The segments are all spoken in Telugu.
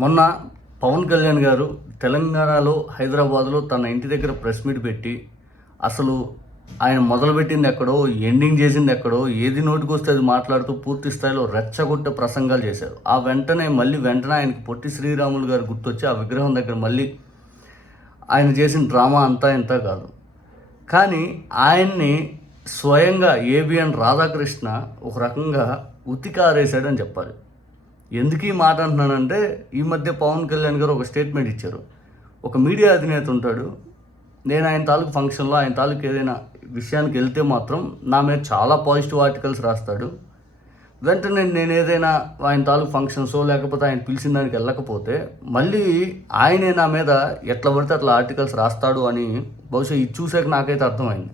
మొన్న పవన్ కళ్యాణ్ గారు తెలంగాణలో హైదరాబాద్లో తన ఇంటి దగ్గర ప్రెస్ మీట్ పెట్టి అసలు ఆయన మొదలుపెట్టింది ఎక్కడో ఎండింగ్ చేసింది ఎక్కడో ఏది నోటికి వస్తే అది మాట్లాడుతూ పూర్తి స్థాయిలో రెచ్చగొట్టే ప్రసంగాలు చేశారు. ఆ వెంటనే ఆయనకి పొట్టి శ్రీరాములు గారు గుర్తొచ్చి ఆ విగ్రహం దగ్గర మళ్ళీ ఆయన చేసిన డ్రామా అంతా ఇంత కాదు. కానీ ఆయన్ని స్వయంగా ఏబిఎన్ రాధాకృష్ణ ఒక రకంగా ఉతికారేశాడని చెప్పాలి. ఎందుకు ఈ మాట అంటున్నానంటే, ఈ మధ్య పవన్ కళ్యాణ్ గారు ఒక స్టేట్మెంట్ ఇచ్చారు. ఒక మీడియా అధినేత ఉంటాడు, నేను ఆయన తాలూకు ఫంక్షన్లో ఆయన తాలూకు ఏదైనా విషయానికి వెళ్తే మాత్రం నా మీద చాలా పాజిటివ్ ఆర్టికల్స్ రాస్తాడు. వెంటనే నేను ఏదైనా ఆయన తాలూకు ఫంక్షన్సో లేకపోతే ఆయన పిలిచిన దానికి వెళ్ళకపోతే మళ్ళీ ఆయనే నా మీద ఎట్లా పడితే అట్లా ఆర్టికల్స్ రాస్తాడు అని బహుశా ఇది చూసాక నాకైతే అర్థమైంది.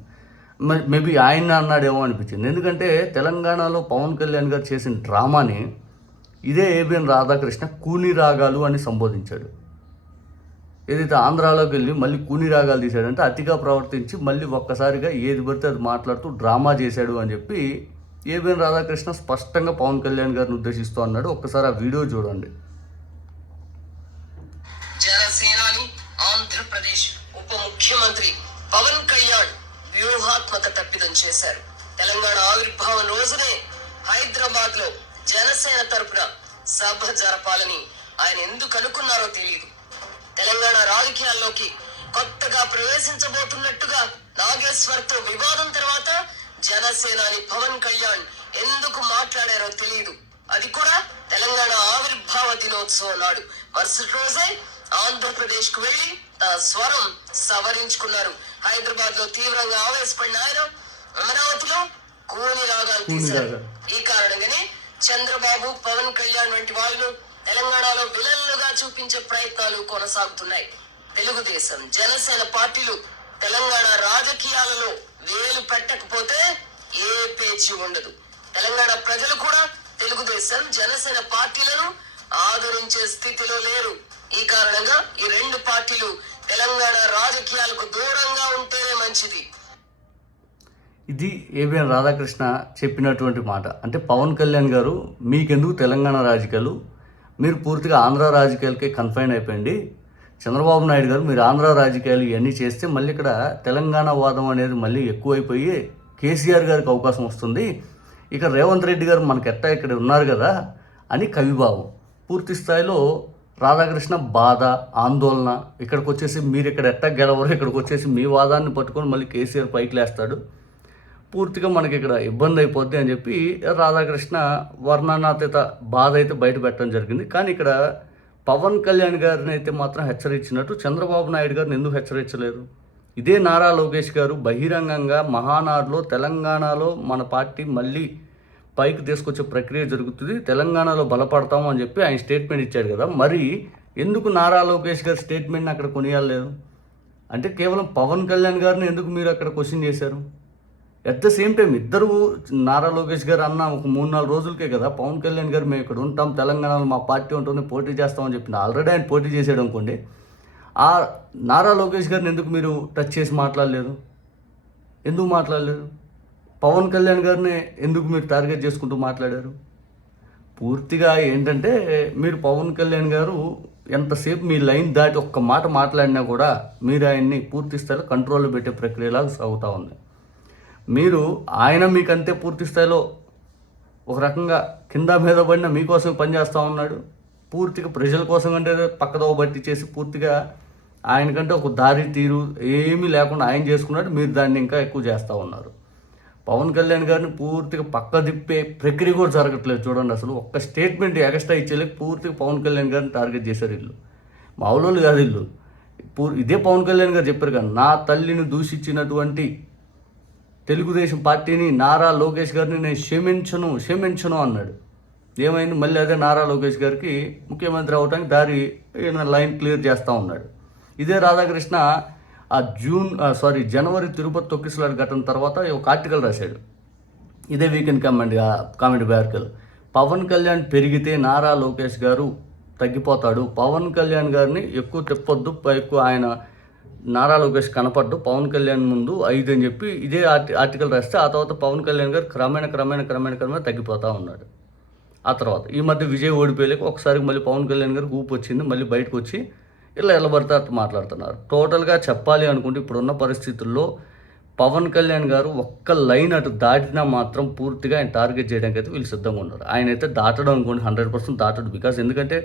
మేబీ ఆయన అన్నాడేమో అనిపించింది. ఎందుకంటే తెలంగాణలో పవన్ కళ్యాణ్ గారు చేసిన డ్రామాని ఇదే ఏబిఎన్ రాధాకృష్ణ కూని రాగాలు అని సంబోధించాడు. ఏదైతే ఆంధ్రాలోకి వెళ్ళి మళ్ళీ కూని రాగాలు తీశాడంటే అతిగా ప్రవర్తించి మళ్ళీ ఒక్కసారిగా ఏది పడితే అది మాట్లాడుతూ డ్రామా చేశాడు అని చెప్పి ఏబిఎన్ రాధాకృష్ణ స్పష్టంగా పవన్ కళ్యాణ్ గారిని ఉద్దేశిస్తూ అన్నాడు. ఒక్కసారి ఆ వీడియో చూడండి. జనసేనాని ఆంధ్రప్రదేశ్ ఉప ముఖ్యమంత్రి పవన్ కళ్యాణ్ వ్యూహాత్మక తప్పిదం చేశారు. తెలంగాణ ఆవిర్భావం రోజునే హైదరాబాద్ లో జనసేన తరపున సభ జరపాలని ఆయన ఎందుకు అనుకున్నారో తెలియదు. తెలంగాణ రాజకీయాల్లోకి కొత్తగా ప్రవేశించబోతున్నట్టుగా నాగేశ్వర్తో వివాదం తర్వాత జనసేనాని పవన్ కళ్యాణ్ ఎందుకు మాట్లాడారో తెలియదు. అది కూడా తెలంగాణ ఆవిర్భావ దినోత్సవం నాడు. మరుసటి రోజే ఆంధ్రప్రదేశ్ కు వెళ్లి తన స్వరం సవరించుకున్నారు. హైదరాబాద్ లో తీవ్రంగా ఆవేశపడిన ఆయన అమరావతిలో కూని రాగాలు తీశారు. ఈ కారణంగానే చంద్రబాబు, పవన్ కళ్యాణ్ వంటి వాళ్ళు తెలంగాణలో విలన్లుగా చూపించే ప్రయత్నాలు కొనసాగుతున్నాయి. తెలుగుదేశం, జనసేన పార్టీలు తెలంగాణ రాజకీయాలలో వేలు పెట్టకపోతే ఏ పేచి ఉండదు. తెలంగాణ ప్రజలు కూడా తెలుగుదేశం, జనసేన పార్టీలను ఆదరించే స్థితిలో లేరు. ఈ కారణంగా ఈ రెండు పార్టీలు తెలంగాణ రాజకీయాలకు దూరంగా ఉంటేనే మంచిది. ఇది ఏబిఎన్ రాధాకృష్ణ చెప్పినటువంటి మాట. అంటే పవన్ కళ్యాణ్ గారు మీకెందుకు తెలంగాణ రాజకీయాలు, మీరు పూర్తిగా ఆంధ్ర రాజకీయాలకే కన్ఫైన్ అయిపోయింది. చంద్రబాబు నాయుడు గారు మీరు ఆంధ్ర రాజకీయాలు ఇవన్నీ చేస్తే మళ్ళీ ఇక్కడ తెలంగాణ వాదం అనేది మళ్ళీ ఎక్కువైపోయి కేసీఆర్ గారికి అవకాశం వస్తుంది. ఇక రేవంత్ రెడ్డి గారు మనకెట్టా ఇక్కడ ఉన్నారు కదా అని కవిభావం. పూర్తి స్థాయిలో రాధాకృష్ణ బాధ, ఆందోళన. ఇక్కడికి వచ్చేసి మీరు ఇక్కడ ఎట్టా గెలవరు, ఇక్కడికి వచ్చేసి మీ వాదాన్ని పట్టుకొని మళ్ళీ కేసీఆర్ పైకి లేస్తాడు, పూర్తిగా మనకి ఇక్కడ ఇబ్బంది అయిపోద్ది అని చెప్పి రాధాకృష్ణ వర్ణనాతీత బాధ అయితే బయట పెట్టడం జరిగింది. కానీ ఇక్కడ పవన్ కళ్యాణ్ గారిని అయితే మాత్రం హెచ్చరించినట్టు చంద్రబాబు నాయుడు గారిని ఎందుకు హెచ్చరించలేదు? ఇదే నారా లోకేష్ గారు బహిరంగంగా మహానాడులో తెలంగాణలో మన పార్టీ మళ్ళీ పైకి తీసుకొచ్చే ప్రక్రియ జరుగుతుంది, తెలంగాణలో బలపడతాము అని చెప్పి ఆయన స్టేట్మెంట్ ఇచ్చాడు కదా. మరి ఎందుకు నారా లోకేష్ గారి స్టేట్మెంట్ని అక్కడ కొనియాలేదు? అంటే కేవలం పవన్ కళ్యాణ్ గారిని ఎందుకు మీరు అక్కడ క్వశ్చన్ చేశారు? ఎట్ ద సేమ్ టైం ఇద్దరు, నారా లోకేష్ గారు అన్న ఒక 3-4 రోజులకే కదా పవన్ కళ్యాణ్ గారు మేము ఇక్కడ ఉంటాం, తెలంగాణలో మా పార్టీ ఉంటుంది, పోటీ చేస్తామని చెప్పిన. ఆల్రెడీ ఆయన పోటీ చేసాడు అనుకోండి. ఆ నారా లోకేష్ గారిని ఎందుకు మీరు టచ్ చేసి మాట్లాడలేదు? ఎందుకు మాట్లాడలేదు? పవన్ కళ్యాణ్ గారిని ఎందుకు మీరు టార్గెట్ చేసుకుంటూ మాట్లాడారు? పూర్తిగా ఏంటంటే మీరు పవన్ కళ్యాణ్ గారు ఎంతసేపు మీ లైన్ దాటి ఒక్క మాట మాట్లాడినా కూడా మీరు ఆయన్ని పూర్తి స్థాయిలో కంట్రోల్లో పెట్టే ప్రక్రియలాగా సాగుతూ ఉంది. మీరు ఆయన మీకంతే పూర్తి స్థాయిలో ఒక రకంగా కింద మీద పడిన మీకోసం పనిచేస్తూ ఉన్నాడు. పూర్తిగా ప్రజల కోసం కంటే పక్కదో బట్టి చేసి పూర్తిగా ఆయనకంటే ఒక దారి తీరు ఏమీ లేకుండా ఆయన చేసుకున్నాడు. మీరు దాన్ని ఇంకా ఎక్కువ చేస్తూ ఉన్నారు. పవన్ కళ్యాణ్ గారిని పూర్తిగా పక్క తిప్పే ప్రక్రియ కూడా జరగట్లేదు. చూడండి, అసలు ఒక్క స్టేట్మెంట్ ఎక్స్ట్రా ఇచ్చేలేక పూర్తిగా పవన్ కళ్యాణ్ గారిని టార్గెట్ చేశారు. వీళ్ళు మామూలు కాదు. వీళ్ళు ఇదే పవన్ కళ్యాణ్ గారు చెప్పారు కదా, నా తల్లిని దూషించినటువంటి తెలుగుదేశం పార్టీని, నారా లోకేష్ గారిని నేను క్షమించను అన్నాడు. ఏమైంది? మళ్ళీ అదే నారా లోకేష్ గారికి ముఖ్యమంత్రి అవడానికి దారి లైన్ క్లియర్ చేస్తూ ఉన్నాడు. ఇదే రాధాకృష్ణ జనవరి తిరుపతి తొక్కిసలాట ఘటన తర్వాత ఒక ఆర్టికల్ రాశాడు. ఇదే weekend comment article. Pawan Kalyan పెరిగితే నారా లోకేష్ గారు తగ్గిపోతాడు, పవన్ కళ్యాణ్ గారిని ఎక్కువ తిప్పొద్దు, ఎక్కువ ఆయన నారా లోకేష్ కనపడ్డు, పవన్ కళ్యాణ్ ముందు 5 అని చెప్పి ఇదే ఆర్టికల్ రాస్తే ఆ తర్వాత పవన్ కళ్యాణ్ గారు క్రమేణ తగ్గిపోతూ ఉన్నాడు. ఆ తర్వాత ఈ మధ్య విజయ్ ఓడిపోయలేక ఒకసారి మళ్ళీ పవన్ కళ్యాణ్ గారికి ఊపు వచ్చింది, మళ్ళీ బయటకు వచ్చి ఇలా ఎలా పడితే అట్లా మాట్లాడుతున్నారు. టోటల్గా చెప్పాలి అనుకుంటే ఇప్పుడున్న పరిస్థితుల్లో పవన్ కళ్యాణ్ గారు ఒక్క లైన్ అటు దాటినా మాత్రం పూర్తిగా ఆయన టార్గెట్ చేయడానికి అయితే వీళ్ళు సిద్ధంగా ఉన్నారు. ఆయన అయితే దాటడం అనుకోండి 100% దాటడు. బికాస్ ఎందుకంటే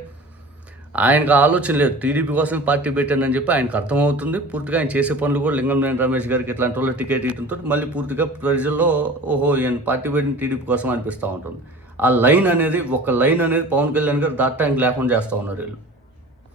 ఆయనకు ఆలోచన లేదు, టీడీపీ కోసం పార్టీ పెట్టానని చెప్పి ఆయనకు అర్థమవుతుంది. పూర్తిగా ఆయన చేసే పనులు కూడా లింగంనేని రమేష్ గారికి ఇట్లాంటి వాళ్ళు టికెట్ ఇవ్వడంతో మళ్ళీ పూర్తిగా ప్రజల్లో ఓహో ఈయన పార్టీ పెట్టిన టీడీపీ కోసం అనిపిస్తూ ఉంటుంది. ఆ లైన్ అనేది, ఒక లైన్ అనేది పవన్ కళ్యాణ్ గారు దాటడానికి లేకుండా చేస్తూ ఉన్నారు వీళ్ళు.